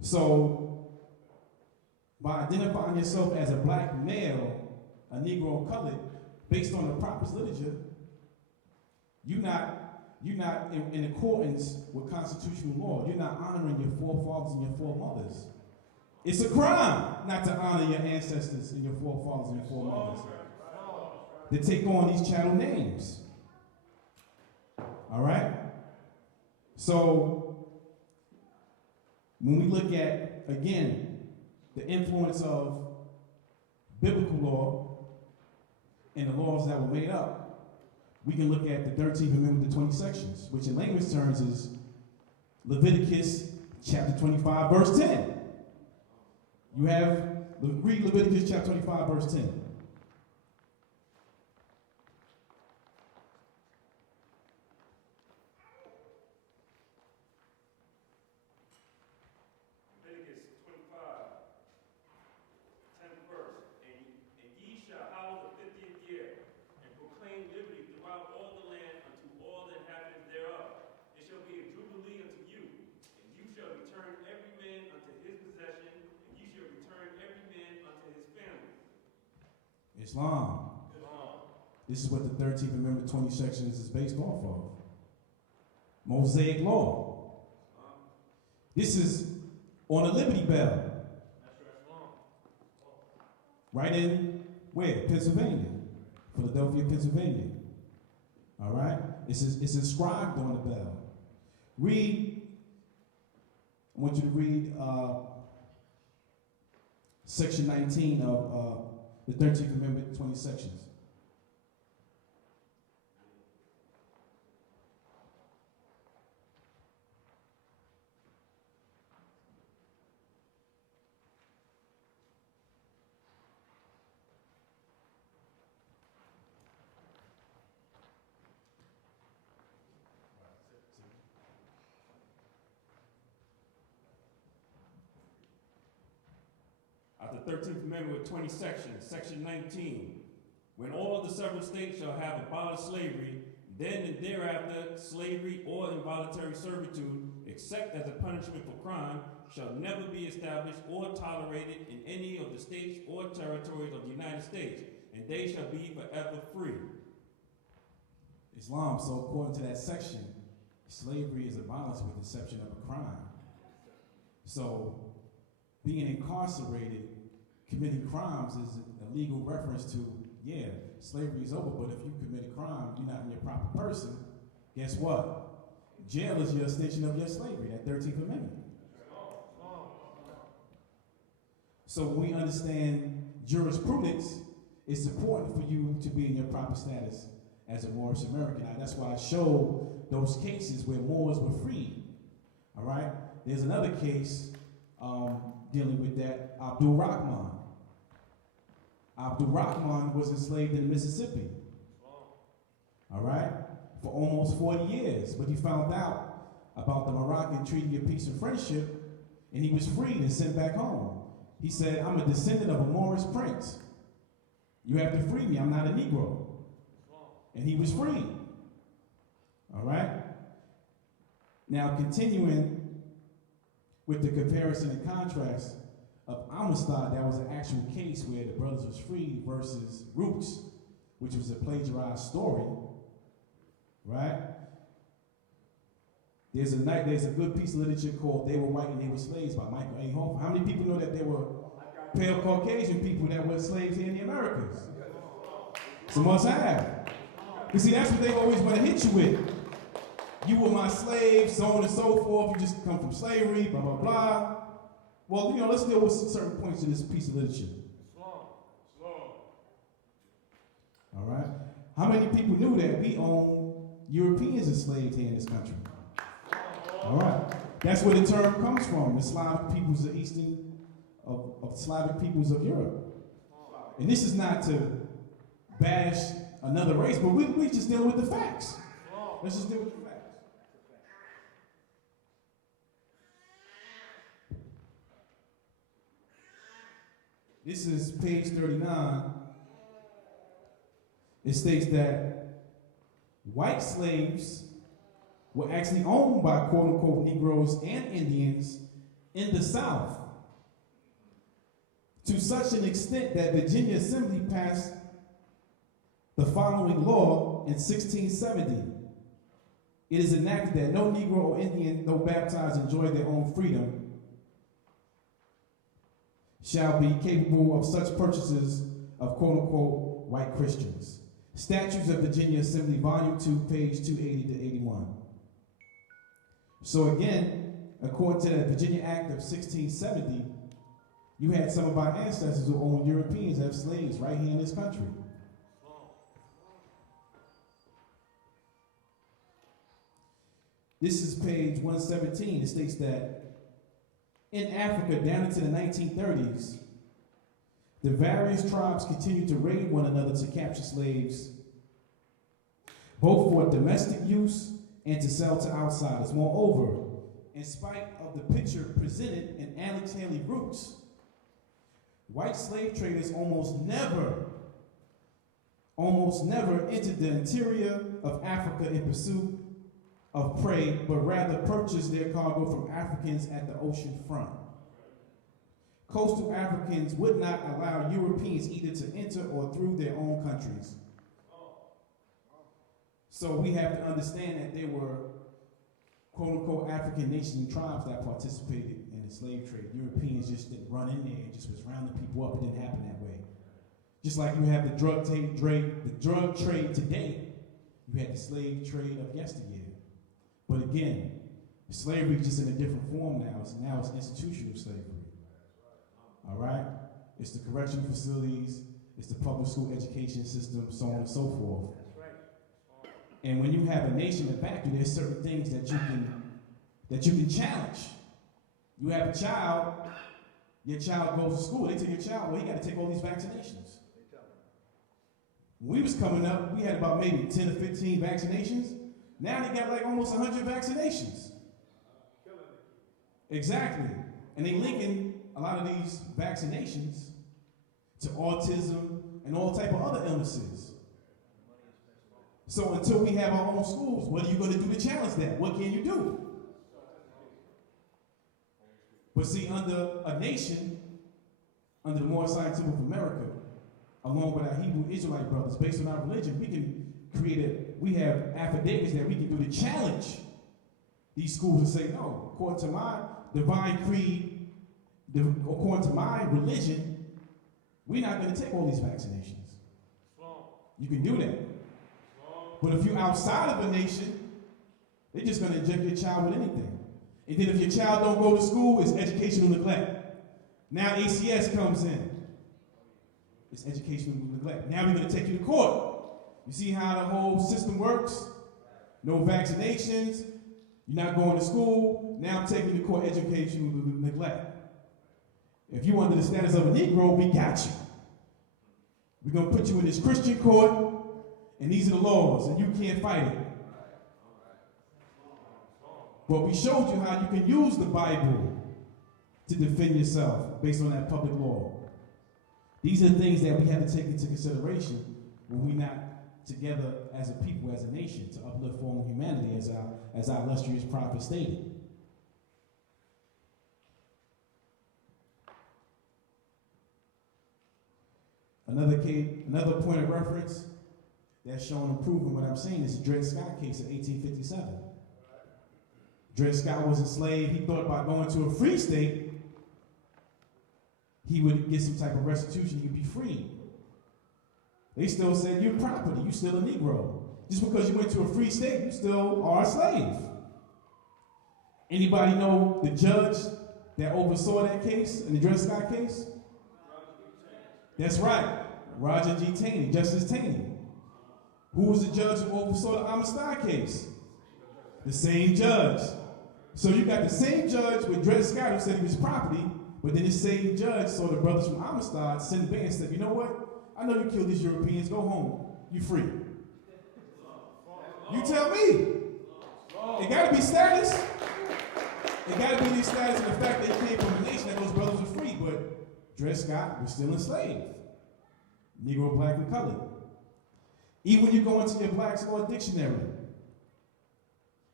So, by identifying yourself as a black male, a Negro colored, based on the proper literature, you're not in accordance with constitutional law. You're not honoring your forefathers and your foremothers. It's a crime not to honor your ancestors and your forefathers and your foremothers. They take on these chattel names. All right? So, when we look at, again, the influence of biblical law and the laws that were made up, we can look at the 13th Amendment, the 20 sections, which in layman's terms is Leviticus chapter 25, verse 10. You have, read Leviticus chapter 25, verse 10. Islam. This is what the 13th Amendment 20 sections is based off of. Mosaic law. This is on a Liberty Bell. Right in where? Pennsylvania. Philadelphia, Pennsylvania. All right? It's inscribed on the bell. I want you to read section 19 of the 13th Amendment, 20 sections. The 13th Amendment with 20 sections. Section 19. When all the several states shall have abolished slavery, then and thereafter slavery or involuntary servitude, except as a punishment for crime, shall never be established or tolerated in any of the states or territories of the United States, and they shall be forever free. Islam, so according to that section, slavery is abolished with the exception of a crime. So being incarcerated, committing crimes is a legal reference to, yeah, slavery is over, but if you commit a crime, you're not in your proper person, guess what? Jail is your extension of your slavery, that 13th Amendment. So when we understand jurisprudence, it's important for you to be in your proper status as a Moorish American. That's why I showed those cases where Moors were freed, all right? There's another case dealing with that, Abdul Rahman. Abdul Rahman was enslaved in Mississippi, all right, for almost 40 years. But he found out about the Moroccan Treaty of Peace and Friendship, and he was freed and sent back home. He said, I'm a descendant of a Moorish prince. You have to free me, I'm not a Negro. And he was freed, all right? Now, continuing with the comparison and contrast of Amistad, that was an actual case where the brothers was freed, versus Roots, which was a plagiarized story, right? There's a good piece of literature called They Were White and They Were Slaves by Michael A. Hofer. How many people know that there were pale Caucasian people that were slaves here in the Americas? Some must have. You see, that's what they always want to hit you with. You were my slave, so on and so forth. You just come from slavery, blah, blah, blah. Well, let's deal with certain points in this piece of literature. All right? How many people knew that we own Europeans enslaved here in this country? All right. That's where the term comes from, the Slavic peoples of Slavic peoples of Europe. And this is not to bash another race, but we just dealing with the facts. Let's just deal with the facts. This is page 39. It states that white slaves were actually owned by quote-unquote Negroes and Indians in the South, to such an extent that Virginia Assembly passed the following law in 1670. It is enacted that no Negro or Indian, though baptized, enjoy their own freedom, shall be capable of such purchases of quote-unquote white Christians. Statutes of Virginia Assembly, Volume 2, page 280 to 81. So again, according to the Virginia Act of 1670, you had some of our ancestors who owned Europeans have slaves right here in this country. This is page 117. It states that in Africa, down into the 1930s, the various tribes continued to raid one another to capture slaves, both for domestic use and to sell to outsiders. Moreover, in spite of the picture presented in Alex Haley Roots, white slave traders almost never entered the interior of Africa in pursuit of prey, but rather purchased their cargo from Africans at the ocean front. Coastal Africans would not allow Europeans either to enter or through their own countries. So we have to understand that there were quote-unquote African nations and tribes that participated in the slave trade. Europeans just didn't run in there and just was rounding people up. It didn't happen that way. Just like you have the drug trade today, you had the slave trade of yesteryear. But again, slavery is just in a different form now. Now it's institutional slavery. All right? It's the correctional facilities, it's the public school education system, so on and so forth. And when you have a nation to back you, there's certain things that you can challenge. You have a child, your child goes to school, they tell your child, well, you got to take all these vaccinations. When we was coming up, we had about maybe 10 or 15 vaccinations. Now they got like almost 100 vaccinations. Exactly. And they linking a lot of these vaccinations to autism and all type of other illnesses. So until we have our own schools, what are you going to do to challenge that? What can you do? But see, under a nation, under the Moorish Scientific of America, along with our Hebrew Israelite brothers, based on our religion, we can we have affidavits that we can do to challenge these schools and say, no, according to my divine creed, according to my religion, we're not going to take all these vaccinations. You can do that. But if you're outside of a nation, they're just going to inject your child with anything. And then if your child don't go to school, it's educational neglect. Now ACS comes in. It's educational neglect. Now we're going to take you to court. You see how the whole system works? No vaccinations. You're not going to school. Now I'm taking you to court, educational neglect. If you're under the status of a Negro, we got you. We're going to put you in this Christian court, and these are the laws, and you can't fight it. But we showed you how you can use the Bible to defend yourself based on that public law. These are the things that we have to take into consideration when we're not together as a people, as a nation, to uplift form of humanity, as our illustrious prophet stated. Another point of reference that's shown improvement what I'm saying is the Dred Scott case of 1857. Dred Scott was enslaved. He thought by going to a free state, he would get some type of restitution, he could be freed. They still said, you're property, you're still a Negro. Just because you went to a free state, you still are a slave. Anybody know the judge that oversaw that case, in the Dred Scott case? That's right, Roger G. Taney, Justice Taney. Who was the judge who oversaw the Amistad case? The same judge. So you got the same judge with Dred Scott who said he was property, but then the same judge saw the brothers from Amistad send Bay and said, you know what? I know you killed these Europeans. Go home. You free. You tell me. It got to be status. It got to be the status and the fact that he came from a nation that those brothers were free, but Dred Scott was still enslaved. Negro, black, and colored. Even when you go into your Black's Law Dictionary,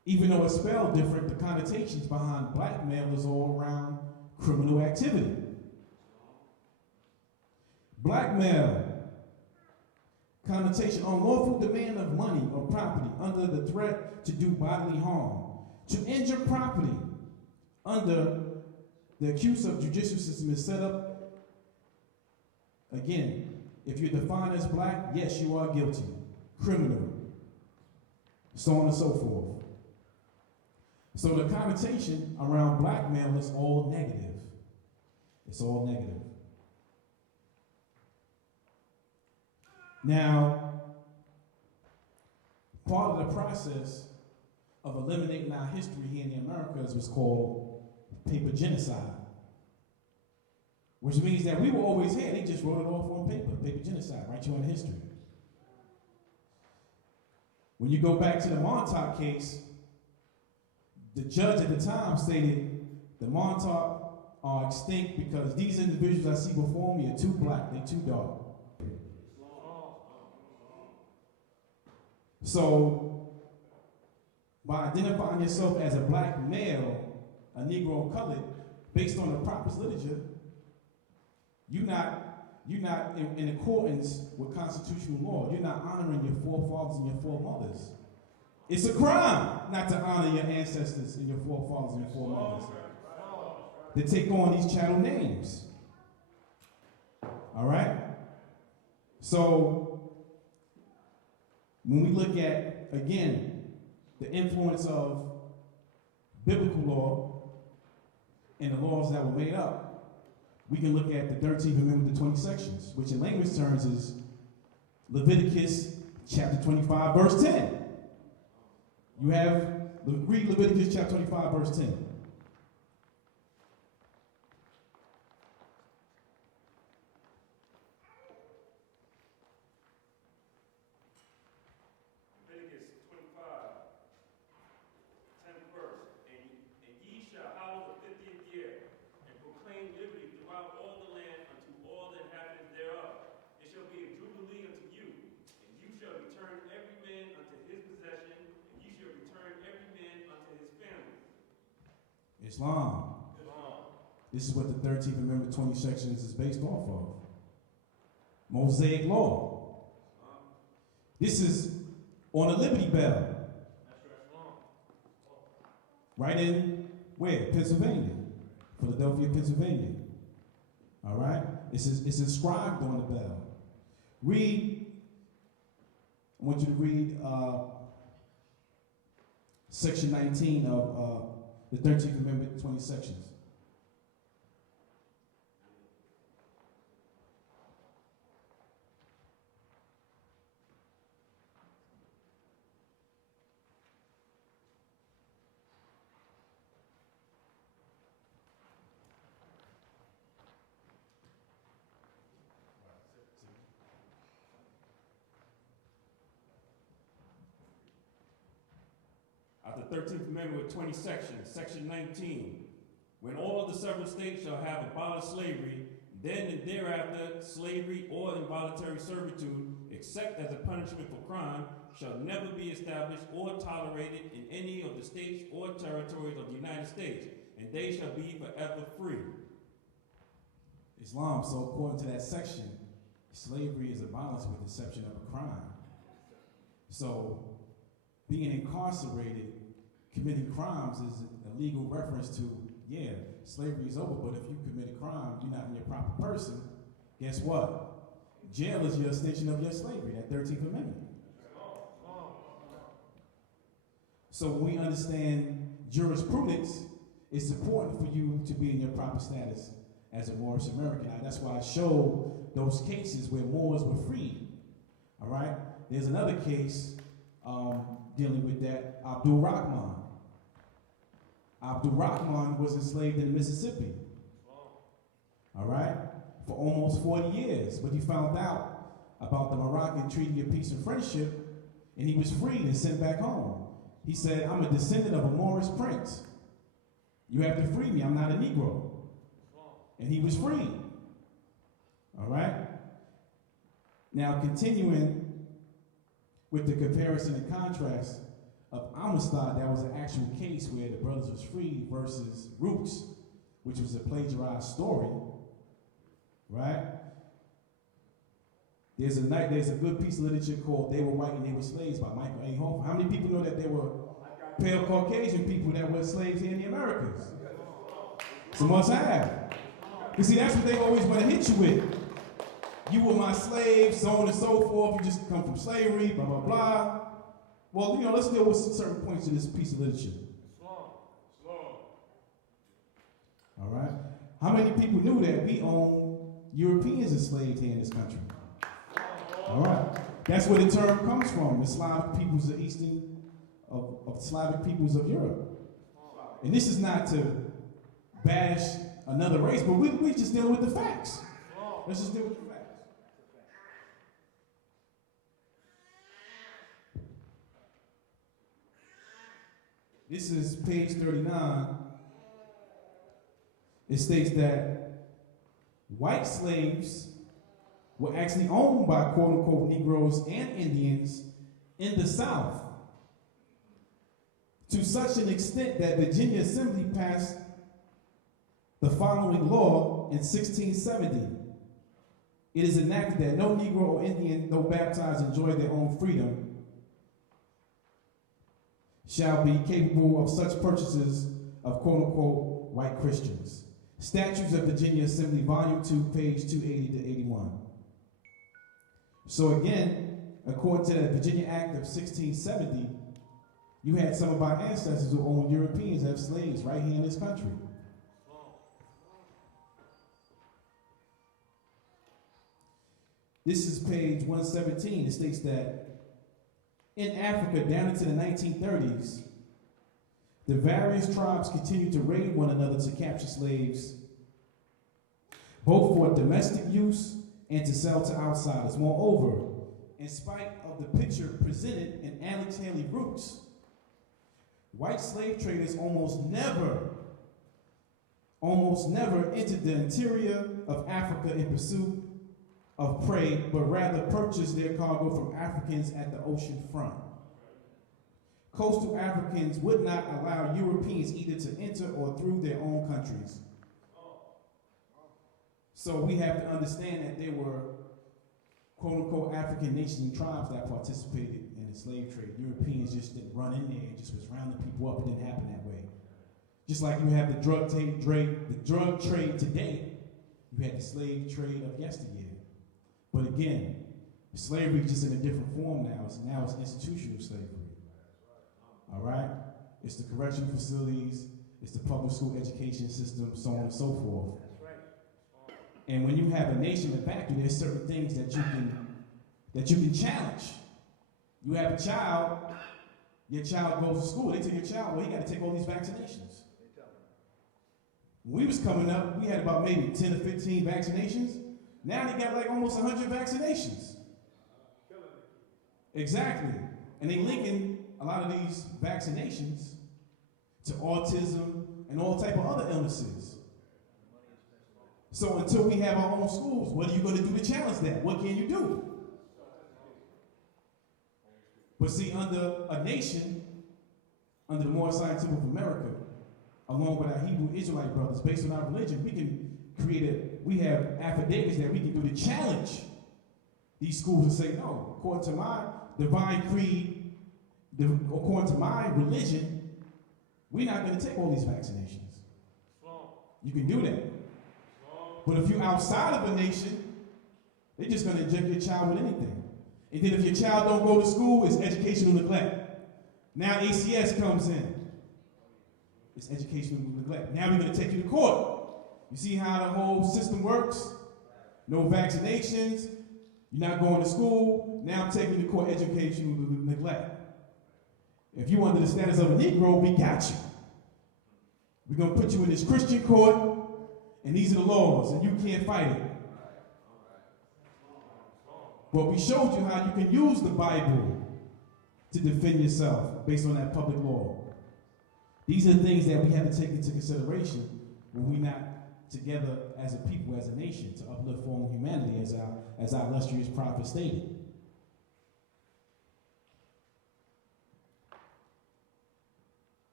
Even though it's spelled different, the connotations behind blackmail is all around criminal activity. Blackmail, connotation, unlawful demand of money or property under the threat to do bodily harm, to injure property under the accused of judicial system is set up. Again, if you're defined as black, yes, you are guilty, criminal, so on and so forth. So the connotation around blackmail is all negative. It's all negative. Now, part of the process of eliminating our history here in the Americas was called paper genocide, which means that we were always here. They just wrote it off on paper. Paper genocide, write you on the history. When you go back to the Montauk case, the judge at the time stated the Montauk are extinct because these individuals I see before me are too black, they're too dark. So, by identifying yourself as a black male, a Negro colored, based on the proper literature, you're not in accordance with constitutional law. You're not honoring your forefathers and your foremothers. It's a crime not to honor your ancestors and your forefathers and your foremothers. They take on these chattel names. All right? So, when we look at, again, the influence of biblical law and the laws that were made up, we can look at the 13th Amendment, the 20 sections, which in layman's terms is Leviticus chapter 25, verse 10. You have, read Leviticus chapter 25, verse 10. Islam. This is what the 13th Amendment 20 sections is based off of. Mosaic law. This is on a Liberty Bell. Right in where? Pennsylvania. Philadelphia, Pennsylvania. All right? It's inscribed on the bell. I want you to read section 19 of the 13th Amendment, 20 sections. The 13th Amendment with 20 sections, section 19. When all of the several states shall have abolished slavery, then and thereafter slavery or involuntary servitude, except as a punishment for crime, shall never be established or tolerated in any of the states or territories of the United States, and they shall be forever free. Islam, so according to that section, slavery is abolished with the exception of a crime. So being incarcerated, committing crimes is a legal reference to, yeah, slavery is over, but if you commit a crime, you're not in your proper person, guess what? Jail is your extension of your slavery, that 13th Amendment. So when we understand jurisprudence, it's important for you to be in your proper status as a Moorish American. That's why I showed those cases where Moors were freed. All right? There's another case dealing with that, Abdul Rahman. Abdul Rahman was enslaved in Mississippi. All right? For almost 40 years. But he found out about the Moroccan Treaty of Peace and Friendship, and he was freed and sent back home. He said, I'm a descendant of a Moorish prince. You have to free me. I'm not a Negro. And he was freed. All right? Now, continuing with the comparison and contrast of Asst, that was an actual case where the brothers was free versus Roots, which was a plagiarized story, right? There's a good piece of literature called They Were White and They Were Slaves by Michael A. Hofer. How many people know that there were pale Caucasian people that were slaves here in the Americas? Some must have. You see, that's what they always want to hit you with. You were my slave, so on and so forth. You just come from slavery, blah, blah, blah. Well, let's deal with certain points in this piece of literature. All right? How many people knew that we own Europeans enslaved here in this country? All right. That's where the term comes from, the Slavic peoples of Slavic peoples of Europe. And this is not to bash another race, but we just dealing with the facts. Let's just deal with the facts. This is page 39. It states that white slaves were actually owned by quote-unquote Negroes and Indians in the South, to such an extent that Virginia Assembly passed the following law in 1670. It is enacted that no Negro or Indian, though baptized, enjoy their own freedom, shall be capable of such purchases of quote-unquote white Christians. Statutes of Virginia Assembly, Volume 2, page 280 to 81. So again, according to the Virginia Act of 1670, you had some of our ancestors who owned Europeans as slaves right here in this country. This is page 117. It states that in Africa, down into the 1930s, the various tribes continued to raid one another to capture slaves, both for domestic use and to sell to outsiders. Moreover, in spite of the picture presented in Alex Haley Roots, white slave traders almost never entered the interior of Africa in pursuit of prey, but rather purchased their cargo from Africans at the ocean front. Coastal Africans would not allow Europeans either to enter or through their own countries. So we have to understand that there were quote-unquote African nations and tribes that participated in the slave trade. Europeans just didn't run in there and just was rounding people up. It didn't happen that way. Just like you have the drug trade today, you had the slave trade of yesteryear. But again, slavery is just in a different form now. Now it's institutional slavery. All right? It's the correctional facilities, it's the public school education system, so on and so forth. And when you have a nation to back you, there's certain things that you can challenge. You have a child, your child goes to school, they tell your child, well, you got to take all these vaccinations. When we was coming up, we had about maybe 10 or 15 vaccinations. Now they got like almost 100 vaccinations. Exactly. And they linking a lot of these vaccinations to autism and all type of other illnesses. So until we have our own schools, what are you going to do to challenge that? What can you do? But see, under a nation, under the Moorish Scientific of America, along with our Hebrew Israelite brothers, based on our religion, we have affidavits that we can do to challenge these schools and say, no, according to my divine creed, according to my religion, we're not going to take all these vaccinations. You can do that. But if you're outside of a nation, they're just going to inject your child with anything. And then if your child don't go to school, it's educational neglect. Now ACS comes in. It's educational neglect. Now we're going to take you to court. You see how the whole system works? No vaccinations. You're not going to school. Now I'm taking you to court, educational neglect. If you under the status of a Negro, we got you. We're going to put you in this Christian court, and these are the laws, and you can't fight it. But we showed you how you can use the Bible to defend yourself based on that public law. These are the things that we have to take into consideration when we're not together as a people, as a nation, to uplift fallen humanity, as our illustrious prophet stated.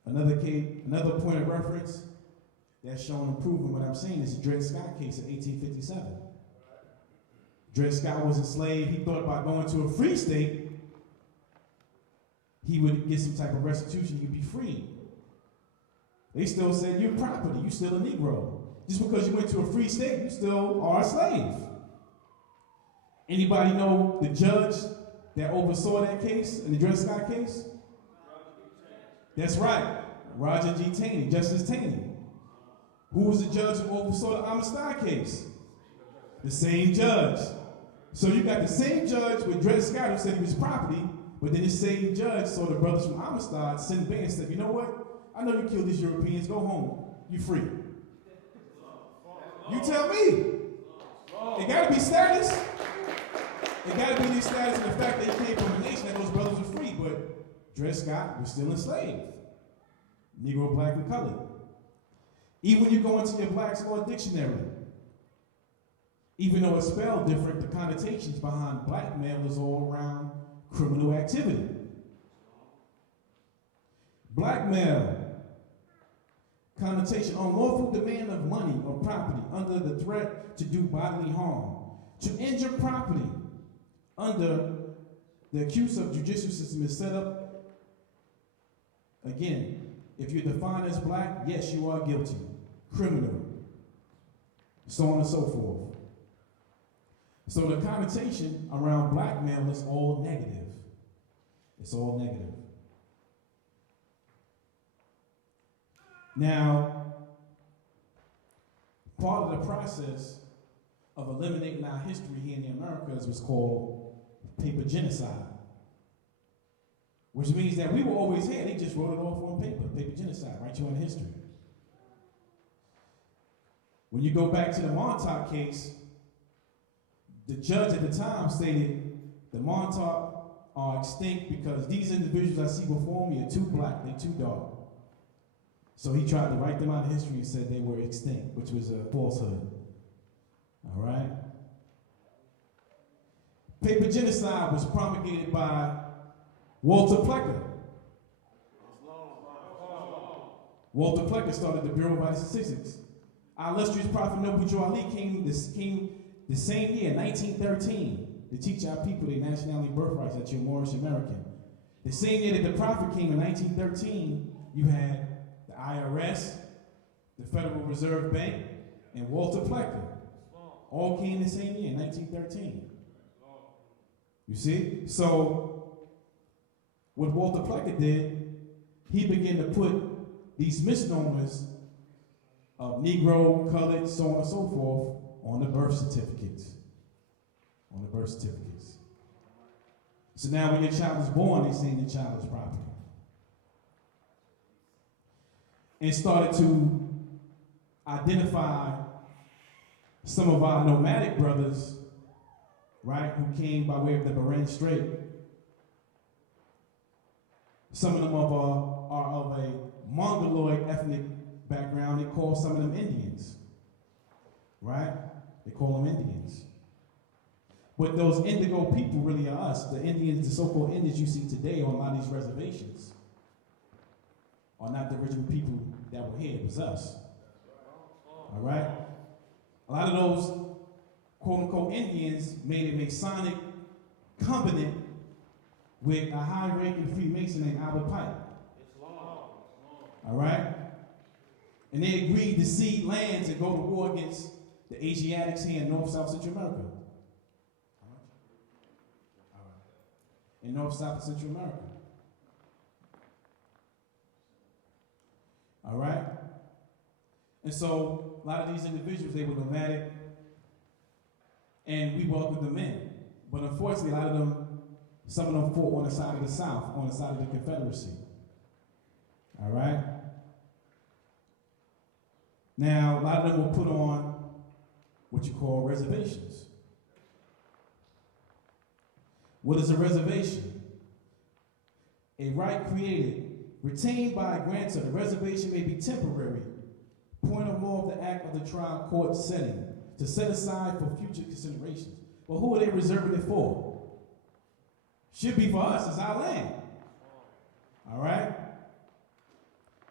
Another point of reference that's shown and proven what I'm saying is the Dred Scott case of 1857. Dred Scott was enslaved. He thought about going to a free state, he would get some type of restitution, he'd be free. They still said, you're property, you're still a Negro. Just because you went to a free state, you still are a slave. Anybody know the judge that oversaw that case, in the Dred Scott case? That's right, Roger G. Taney, Justice Taney. Who was the judge who oversaw the Amistad case? The same judge. So you got the same judge with Dred Scott who said he was property, but then the same judge saw the brothers from Amistad send Bey and said, you know what? I know you killed these Europeans, go home, you free. You tell me. It gotta be status. It gotta be the status and the fact that he came from a nation that those brothers were free, but Dred Scott was still enslaved. Negro, black, and colored. Even when you go into your Black's Law Dictionary, even though it's spelled different, the connotations behind blackmail is all around criminal activity. Blackmail, connotation, unlawful demand of money or property under the threat to do bodily harm, to injure property under the accused of judicial system is set up. Again, if you're defined as black, yes, you are guilty, criminal, so on and so forth. So the connotation around blackmail is all negative. It's all negative. Now, part of the process of eliminating our history here in the Americas was called paper genocide, which means that we were always here. They just wrote it off on paper genocide, write you on history. When you go back to the Montauk case, the judge at the time stated the Montauk are extinct because these individuals I see before me are too black, they're too dark. So he tried to write them out of history and said they were extinct, which was a falsehood. All right? Paper genocide was promulgated by Walter Plecker. Walter Plecker started the Bureau of Vital Statistics. Our illustrious Prophet Noble Joe Ali came the same year, 1913, to teach our people their nationality birthrights that you're Moorish American. The same year that the Prophet came in 1913, you had the IRS, the Federal Reserve Bank, and Walter Plecker. All came the same year, 1913. You see? So, what Walter Plecker did, he began to put these misnomers of Negro, colored, so on and so forth, on the birth certificates. On the birth certificates. So now when your child is born, they say your child is property. And started to identify some of our nomadic brothers, right, who came by way of the Bering Strait. Some of them are of a Mongoloid ethnic background. They call some of them Indians, right? They call them Indians. But those indigo people really are us. The Indians, the so-called Indians you see today on a lot of these reservations are not the original people that were here. It was us. All right? A lot of those quote-unquote Indians made a Masonic covenant with a high-ranking Freemason named Albert Pike. All right? And they agreed to cede lands and go to war against the Asiatics here in North, South, Central America. In North, South, and Central America. All right? And so, a lot of these individuals, they were nomadic, and we welcomed them in. But unfortunately, a lot of them, some of them fought on the side of the South, on the side of the Confederacy. All right? Now, a lot of them were put on what you call reservations. What is a reservation? A right created, retained by a grantor. The reservation may be temporary. Point of law of the act of the trial court setting, to set aside for future considerations. But who are they reserving it for? Should be for us, it's our land. All right?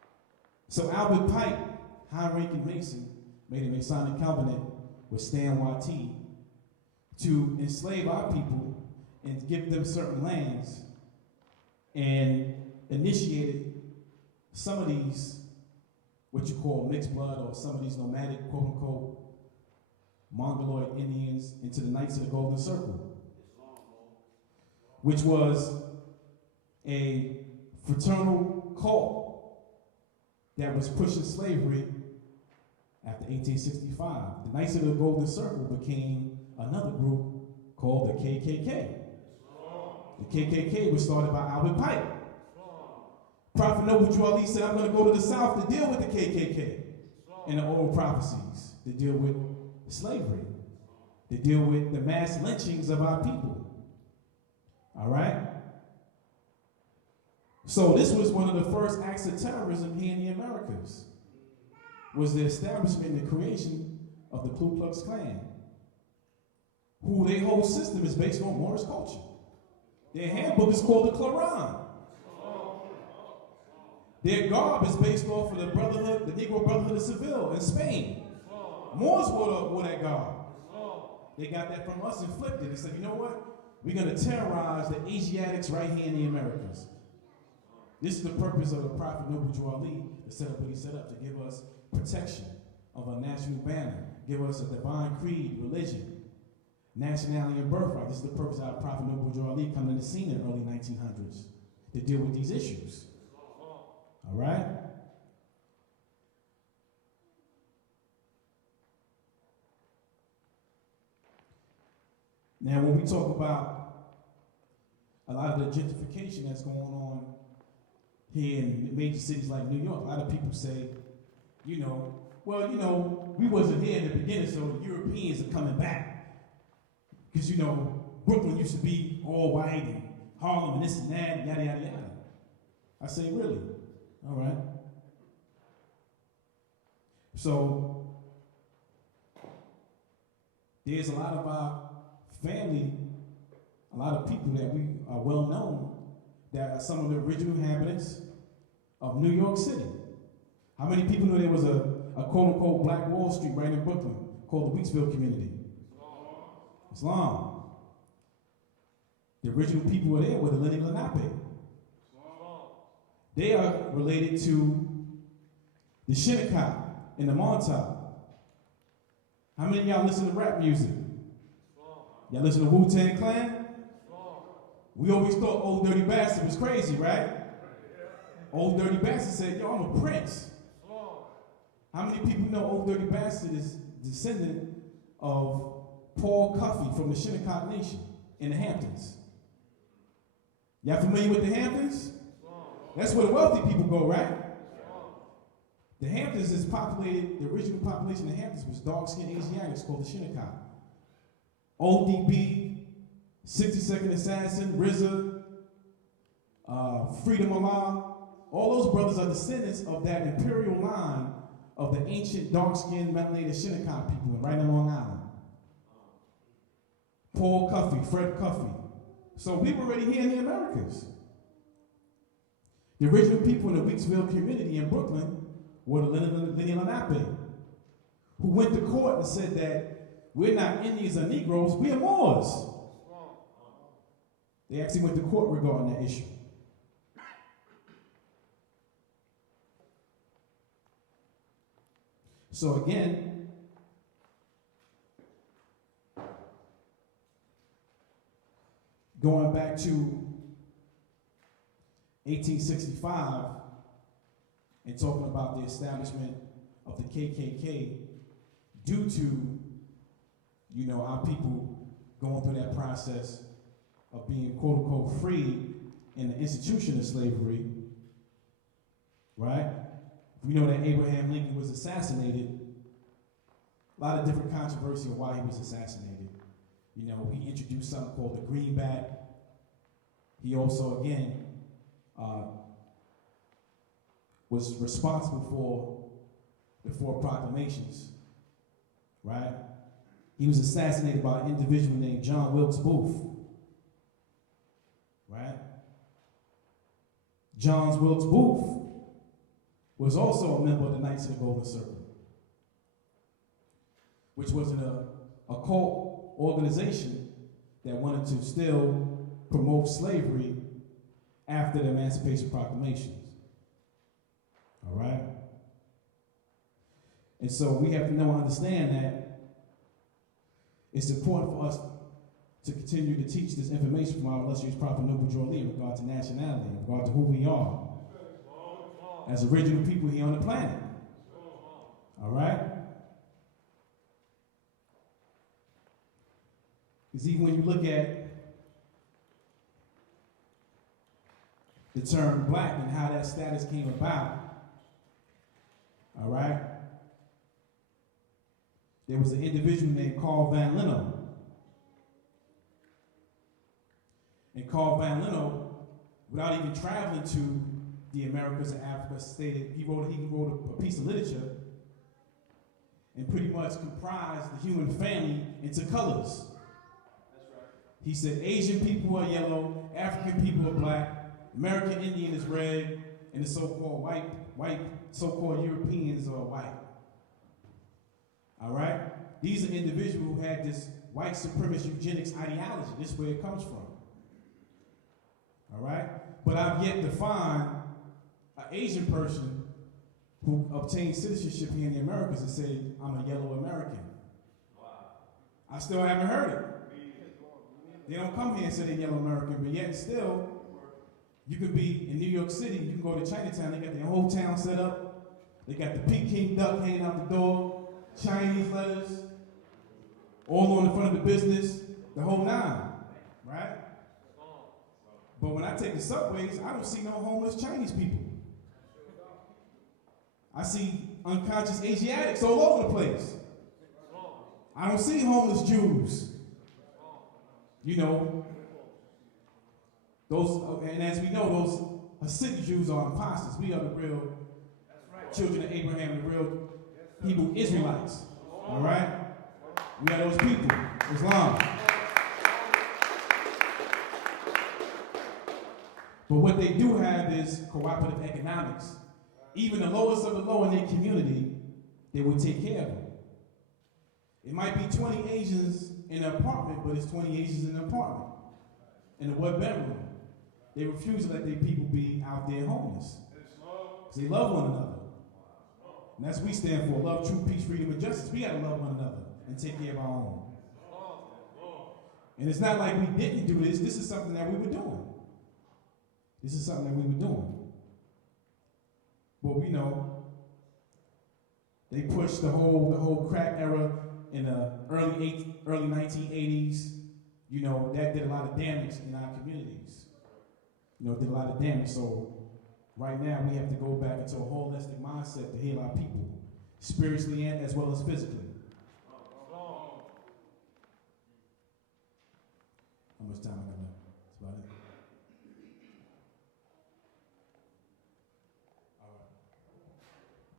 So Albert Pike, high-ranking Mason, made a Masonic covenant with Stan Watie to enslave our people and give them certain lands, and initiated some of these, what you call mixed blood, or some of these nomadic, quote-unquote, Mongoloid Indians into the Knights of the Golden Circle, which was a fraternal cult that was pushing slavery after 1865. The Knights of the Golden Circle became another group called the KKK. The KKK was started by Albert Pike. Prophet Noble Drew Ali said, I'm going to go to the South to deal with the KKK in the oral prophecies, to deal with slavery, to deal with the mass lynchings of our people. All right? So this was one of the first acts of terrorism here in the Americas, was the establishment and the creation of the Ku Klux Klan, who their whole system is based on Moorish culture. Their handbook is called the Quran. Their garb is based off of the Brotherhood, the Negro Brotherhood of Seville in Spain. Moors wore that garb. They got that from us and flipped it. They said, you know what? We're going to terrorize the Asiatics right here in the Americas. This is the purpose of the Prophet Noble Drew Ali to set up what he set up, to give us protection of a national banner, give us a divine creed, religion, nationality, and birthright. This is the purpose of our Prophet Noble Drew Ali coming to the scene in the early 1900s to deal with these issues. All right? Now, when we talk about a lot of the gentrification that's going on here in major cities like New York, a lot of people say, we wasn't here in the beginning, so the Europeans are coming back. Because, Brooklyn used to be all white, and Harlem and this and that, yada, yada, yada. I say, really? All right. So, there's a lot of our family, a lot of people that we are well known, that are some of the original inhabitants of New York City. How many people know there was a quote-unquote Black Wall Street right in Brooklyn called the Wheatsville community? Islam. The original people were there were the Lenni Lenape. They are related to the Shinnecock and the Montauk. How many of y'all listen to rap music? Y'all listen to Wu-Tang Clan? We always thought Old Dirty Bastard was crazy, right? Old Dirty Bastard said, yo, I'm a prince. How many people know Old Dirty Bastard is descendant of Paul Cuffey from the Shinnecock Nation in the Hamptons? Y'all familiar with the Hamptons? That's where the wealthy people go, right? The Hamptons is populated, the original population of the Hamptons was dark-skinned Asiatics called the Shinnecock. ODB, 60-Second Assassin, RZA, Freedom Allah, all those brothers are descendants of that imperial line of the ancient dark-skinned melanated Shinnecock people right in Long Island. Paul Cuffey, Fred Cuffey. So we were already here in the Americas. The original people in the Wheatsville community in Brooklyn were the Lenni Lenape, who went to court and said that we're not Indians or Negroes, we are Moors. They actually went to court regarding that issue. So again, going back to 1865 and talking about the establishment of the KKK due to, our people going through that process of being quote-unquote free in the institution of slavery, right? We know that Abraham Lincoln was assassinated. A lot of different controversy on why he was assassinated. He introduced something called the greenback. He also, again, was responsible for the 4 proclamations, right? He was assassinated by an individual named John Wilkes Booth, right? John Wilkes Booth was also a member of the Knights of the Golden Circle, which was an occult organization that wanted to still promote slavery after the Emancipation Proclamations. All right? And so we have to know and understand that it's important for us to continue to teach this information from our illustrious Prophet Noble Jordan in regard to nationality, in regard to who we are as original people here on the planet. All right? Because even when you look at the term black and how that status came about, all right, there was an individual named Carl Van Leno. And Carl Van Leno, without even traveling to the Americas and Africa, stated he wrote a piece of literature and pretty much comprised the human family into colors. That's right. He said Asian people are yellow, African people are black, American Indian is red, and the so-called white so-called Europeans are white. All right? These are individuals who had this white supremacist eugenics ideology. This is where it comes from. All right? But I've yet to find an Asian person who obtained citizenship here in the Americas and said, I'm a yellow American. Wow. I still haven't heard it. They don't come here and say they're yellow American, but yet still, you could be in New York City, you can go to Chinatown, they got their whole town set up, they got the Peking duck hanging out the door, Chinese letters, all on the front of the business, the whole nine, right? But when I take the subways, I don't see no homeless Chinese people. I see unconscious Asiatics all over the place. I don't see homeless Jews. You know, those, and as we know, those Hasidic Jews are imposters. We are the real children of Abraham, the real Hebrew Israelites. All right? We are those people, Islam. But what they do have is cooperative economics. Even the lowest of the low in their community, they will take care of them. It might be 20 Asians in an apartment, but it's 20 Asians in an apartment, in a one-bedroom. They refuse to let their people be out there homeless. Because they love one another. And that's what we stand for, love, truth, peace, freedom, and justice. We got to love one another and take care of our own. And it's not like we didn't do this. This is something that we were doing. This is something that we were doing. But we know they pushed the whole crack era in the early 1980s. You know, that did a lot of damage in our communities. You know, it did a lot of damage. So right now we have to go back into a holistic mindset to heal our people, spiritually and as well as physically. How much time I got left? That's about it.